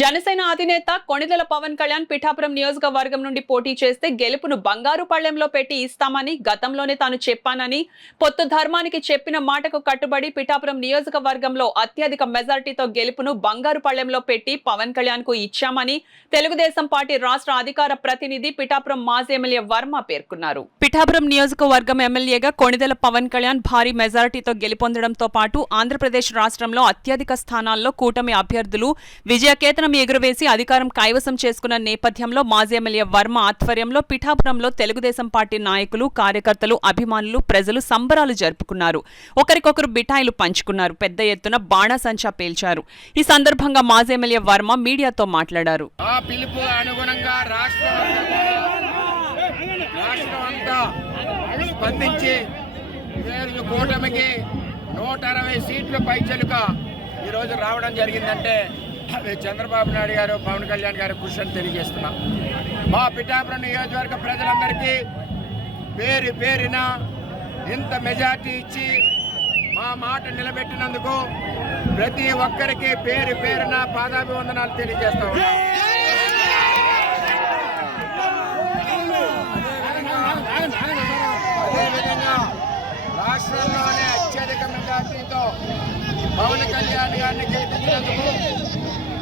జనసేన అధినేత కొణిదెల పవన్ కళ్యాణ్ పిఠాపురం నియోజకవర్గం నుండి పోటీ చేస్తే గెలుపును బంగారు పళ్లెంలో పెట్టి ఇస్తామని గతంలోనే తాను చెప్పానని, పొత్తు ధర్మానికి చెప్పిన మాటకు కట్టుబడి పిఠాపురం నియోజకవర్గంలో అత్యధిక మెజార్టీతో గెలుపును బంగారు పళ్లెంలో పెట్టి పవన్ కళ్యాణ్ కు ఇచ్చామని తెలుగుదేశం పార్టీ రాష్ట్ర అధికార ప్రతినిధి పిఠాపురం మాజీ ఎమ్మెల్యే వర్మ పేర్కొన్నారు. పిఠాపురం నియోజకవర్గం ఎమ్మెల్యేగా కొణిదెల పవన్ కళ్యాణ్ భారీ మెజార్టీతో గెలుపొందడంతో పాటు ఆంధ్రప్రదేశ్ రాష్ట్రంలో అత్యధిక స్థానాల్లో కూటమి అభ్యర్థులు విజయకేతనం ఎగురవేసి అధికారం కైవసం చేసుకున్న నేపథ్యంలో మాజీ ఎమ్మెల్యే వర్మ ఆధ్వర్యంలో పిఠాపురంలో తెలుగుదేశం పార్టీ నాయకులు, కార్యకర్తలు, అభిమానులు, ప్రజలు సంబరాలు జరుపుకున్నారు. ఒకరికొకరు బిఠాయిలు పంచుకున్నారు. పెద్ద ఎత్తున బాణాసంచా పేల్చారు. ఈ సందర్భంగా మాజీ ఎమ్మెల్యే వర్మ మీడియాతో మాట్లాడారు. కూటమికి 160 సీట్లు పైచలుక ఈరోజు రావడం జరిగిందంటే అది చంద్రబాబు నాయుడు గారు, పవన్ కళ్యాణ్ గారు కృషి అని తెలియజేస్తున్నాం. మా పిఠాపురం నియోజకవర్గ ప్రజలందరికీ పేరు పేరిన ఇంత మెజార్టీ ఇచ్చి మా మాట నిలబెట్టినందుకు ప్రతి ఒక్కరికి పేరు పేరున పాదాభివందనాలు తెలియజేస్తా ఉన్నాం. అదేవిధంగా రాష్ట్రంలోనే అత్యధిక మెజార్టీతో పవన్ కళ్యాణ్ గారిని గెలిపించినందుకు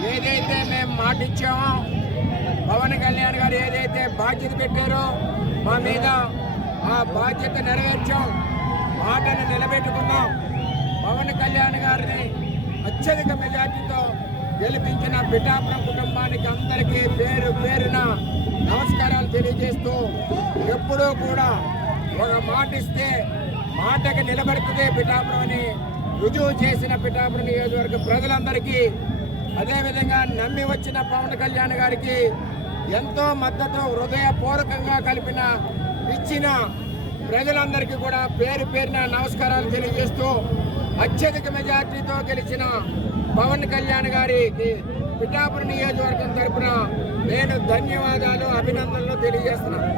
ఏదైతే మేము మాట ఇచ్చామో, పవన్ కళ్యాణ్ గారు ఏదైతే బాధ్యత పెట్టారో మా మీద ఆ బాధ్యత నెరవేర్చాం, మాటను నిలబెట్టుకున్నాం. పవన్ కళ్యాణ్ గారిని అత్యధిక మెజార్టీతో గెలిపించిన పిఠాపురం కుటుంబానికి అందరికీ పేరు పేరున నమస్కారాలు తెలియజేస్తూ, ఎప్పుడూ కూడా ఒక మాట ఇస్తే మాటకి నిలబడుతుంది పిఠాపురం అని రుజువు చేసిన పిఠాపురం నియోజకవర్గ ప్రజలందరికీ, అదేవిధంగా నమ్మి వచ్చిన పవన్ కళ్యాణ్ గారికి ఎంతో మద్దతు హృదయపూర్వకంగా ఇచ్చిన ప్రజలందరికీ కూడా పేరు పేరున నమస్కారాలు తెలియజేస్తూ, అత్యధిక మెజార్టీతో గెలిచిన పవన్ కళ్యాణ్ గారికి పిఠాపురం నియోజకవర్గం తరపున నేను ధన్యవాదాలు, అభినందనలు తెలియజేస్తున్నాను.